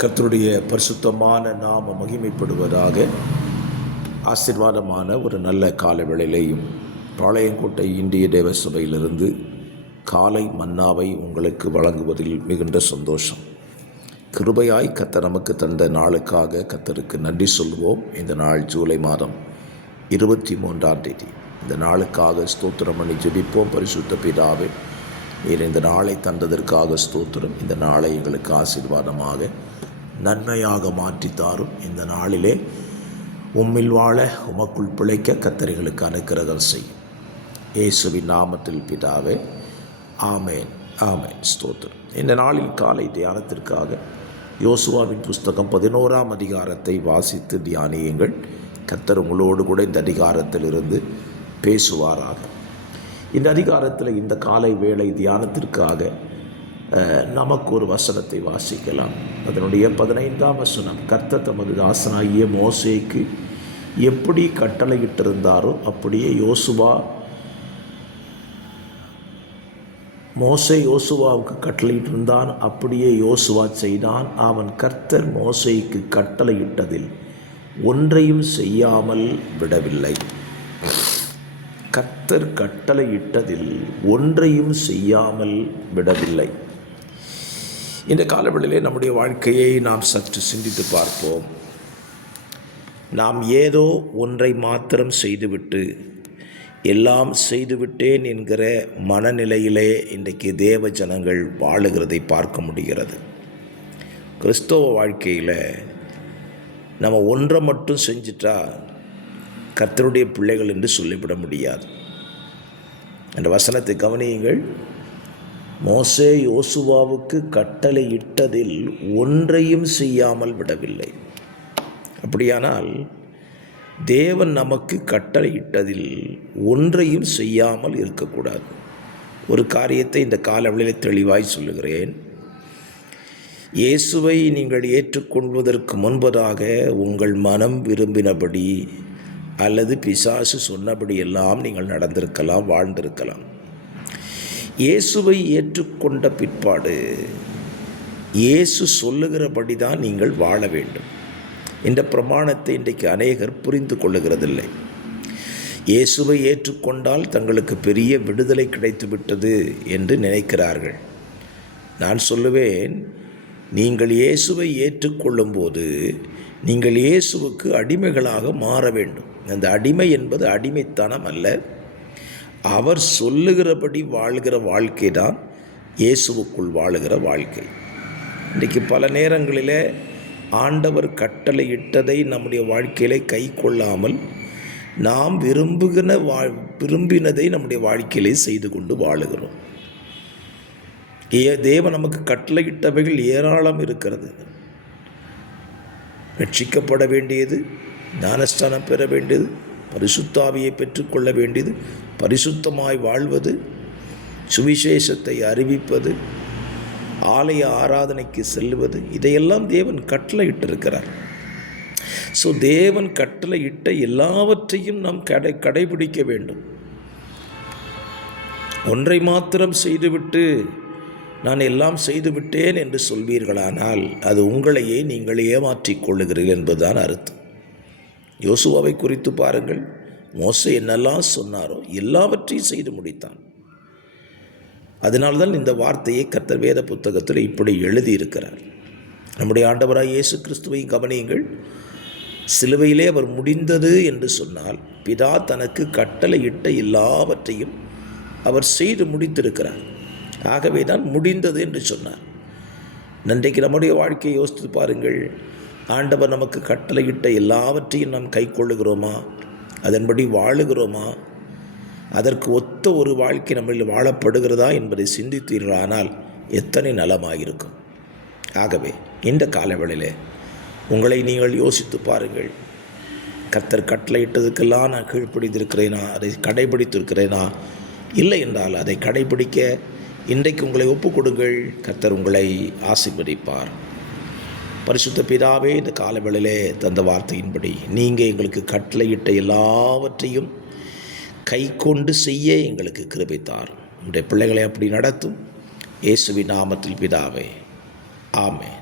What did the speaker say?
கர்த்தருடைய பரிசுத்தமான நாம மகிமைப்படுவதாக. ஆசீர்வாதமான ஒரு நல்ல காலை வேளையிலேயும் பாளையங்கோட்டை இந்திய தேவ சபையிலிருந்து காலை மன்னாவை உங்களுக்கு வழங்குவதில் மிகுந்த சந்தோஷம். கிருபையாய் கர்த்தர் நமக்கு தந்த நாளுக்காக கர்த்தருக்கு நன்றி சொல்வோம். இந்த நாள் ஜூலை மாதம் 23ஆம் தேதி. இந்த நாளுக்காக ஸ்தோத்திரம் பண்ணி ஜெபிப்போம். பரிசுத்த பிதாவே, நீர் இந்த நாளை தந்ததற்காக ஸ்தோத்திரம். இந்த நாளை எங்களுக்கு ஆசீர்வாதமாக நன்மையாக மாற்றித்தாரும். இந்த நாளிலே உம்மில் வாழ உமக்குள் பிழைக்க கர்த்தர்களுக்கு அனுக்கிரகம் செய்யும். இயேசுவின் நாமத்தில் பிதாவே, ஆமேன் ஆமேன். ஸ்தோத்திரம். இந்த நாளில் காலை தியானத்திற்காக யோசுவாவின் புஸ்தகம் 11ஆம் அதிகாரத்தை வாசித்து தியானியுங்கள். கர்த்தர் உங்களோடு கூட இந்த அதிகாரத்திலிருந்து பேசுவாராக. இந்த அதிகாரத்தில் இந்த காலை வேளை தியானத்திற்காக நமக்கு ஒரு வசனத்தை வாசிக்கலாம். அதனுடைய 15ஆம் வசனம், கர்த்தர் தமது தாசனாகிய மோசேக்கு எப்படி கட்டளையிட்டிருந்தாரோ அப்படியே மோசே யோசுவாவுக்கு கட்டளையிட்டிருந்தான், அப்படியே யோசுவா செய்தான். அவன் கர்த்தர் மோசேக்கு கட்டளையிட்டதில் ஒன்றையும் செய்யாமல் விடவில்லை. கர்த்தர் கட்டளையிட்டதில் ஒன்றையும் செய்யாமல் விடவில்லை. இந்த காலவெளியிலே நம்முடைய வாழ்க்கையை நாம் சற்று சிந்தித்து பார்ப்போம். நாம் ஏதோ ஒன்றை மாத்திரம் செய்துவிட்டு எல்லாம் செய்துவிட்டேன் என்கிற மனநிலையிலே இன்றைக்கு தேவ ஜனங்கள் வாழுகிறதை பார்க்க முடிகிறது. கிறிஸ்தவ வாழ்க்கையில் நம்ம ஒன்றை மட்டும் செஞ்சிட்டா கர்த்தருடைய பிள்ளைகள் என்று சொல்லிவிட முடியாது. அந்த வசனத்தை கவனியுங்கள். மோசே யோசுவாவுக்கு கட்டளையிட்டதில் ஒன்றையும் செய்யாமல் விடவில்லை. அப்படியானால் தேவன் நமக்கு கட்டளையிட்டதில் ஒன்றையும் செய்யாமல் இருக்கக்கூடாது. ஒரு காரியத்தை இந்த காலவெளியில் தெளிவாய் சொல்லுகிறேன். இயேசுவை நீங்கள் ஏற்றுக்கொள்வதற்கு முன்பதாக உங்கள் மனம் விரும்பினபடி அல்லது பிசாசு சொன்னபடி எல்லாம் நீங்கள் நடந்திருக்கலாம், வாழ்ந்திருக்கலாம். இயேசுவை ஏற்றுக்கொண்ட பிற்பாடு இயேசு சொல்லுகிறபடி தான் நீங்கள் வாழ வேண்டும். இந்த பிரமாணத்தை இன்றைக்கு அநேகர் புரிந்து கொள்ளுகிறதில்லை. இயேசுவை ஏற்றுக்கொண்டால் தங்களுக்கு பெரிய விடுதலை கிடைத்துவிட்டது என்று நினைக்கிறார்கள். நான் சொல்லுவேன், நீங்கள் இயேசுவை ஏற்றுக்கொள்ளும்போது நீங்கள் இயேசுவுக்கு அடிமைகளாக மாற வேண்டும். அந்த அடிமை என்பது அடிமைத்தனம் அல்ல. அவர் சொல்லுகிறபடி வாழ்கிற வாழ்க்கை தான் இயேசுவுக்குள் வாழுகிற வாழ்க்கை. இன்றைக்கு பல நேரங்களில் ஆண்டவர் கட்டளையிட்டதை நம்முடைய வாழ்க்கையிலே கை கொள்ளாமல் நாம் விரும்பினதை நம்முடைய வாழ்க்கையிலே செய்து கொண்டு வாழுகிறோம். தேவன் நமக்கு கட்டளையிட்டவைகள் ஏராளம் இருக்கிறது. ரட்சிக்கப்பட வேண்டியது, ஞானஸ்தானம் பெற வேண்டியது, பரிசுத்தாவியை பெற்றுக்கொள்ள வேண்டியது, பரிசுத்தமாய் வாழ்வது, சுவிசேஷத்தை அறிவிப்பது, ஆலய ஆராதனைக்கு செல்வது, இதையெல்லாம் தேவன் கட்டளையிட்டிருக்கிறார். ஸோ தேவன் கட்டளையிட்ட எல்லாவற்றையும் நாம் கடைபிடிக்க வேண்டும். ஒன்றை மாத்திரம் செய்துவிட்டு நான் எல்லாம் செய்துவிட்டேன் என்று சொல்வீர்களானால் அது உங்களையே நீங்கள் ஏமாற்றிக் கொள்ளுகிறீர்கள் என்பதுதான் அர்த்தம். யோசுவாவை குறித்து பாருங்கள். மோசே என்னெல்லாம் சொன்னாரோ எல்லாவற்றையும் செய்து முடித்தான். அதனால்தான் இந்த வார்த்தையை கர்த்தர் வேத புத்தகத்தில் இப்படி எழுதியிருக்கிறார். நம்முடைய ஆண்டவராய் இயேசு கிறிஸ்துவை கவனியுங்கள். சிலுவையிலே அவர் முடிந்தது என்று சொன்னால் பிதா தனக்கு கட்டளையிட்ட எல்லாவற்றையும் அவர் செய்து முடித்திருக்கிறார். ஆகவே தான் முடிந்தது என்று சொன்னார். இன்றைக்கு நம்முடைய வாழ்க்கையை யோசித்து பாருங்கள். ஆண்டவர் நமக்கு கட்டளையிட்ட எல்லாவற்றையும் நாம் கை கொள்ளுகிறோமா? அதன்படி வாழுகிறோமா? அதற்கு ஒத்த ஒரு வாழ்க்கை நம்மளில் வாழப்படுகிறதா என்பதை சிந்தித்தீர்களானால் எத்தனை நலமாயிருக்கும். ஆகவே இந்த காலவெளியிலே உங்களை நீங்கள் யோசித்து பாருங்கள். கர்த்தர் கட்டளையிட்டதுக்கெல்லாம் நான் கீழ்ப்பிடித்திருக்கிறேனா? அதை கடைபிடித்திருக்கிறேனா? இல்லை என்றால் அதை கடைபிடிக்க இன்றைக்கு உங்களை ஒப்புக் கொடுங்கள். கர்த்தர் உங்களை ஆசீர்வதிப்பார். பரிசுத்த பிதாவே, இந்த காலவேளையிலே தந்த வார்த்தையின்படி நீங்கள் எங்களுக்கு கட்டளையிட்ட எல்லாவற்றையும் கை கொண்டு செய்ய எங்களுக்கு கிருபை தாரும். உங்களுடைய பிள்ளைகளை அப்படி நடத்தும். இயேசுவின் நாமத்தில் பிதாவே, ஆமென்.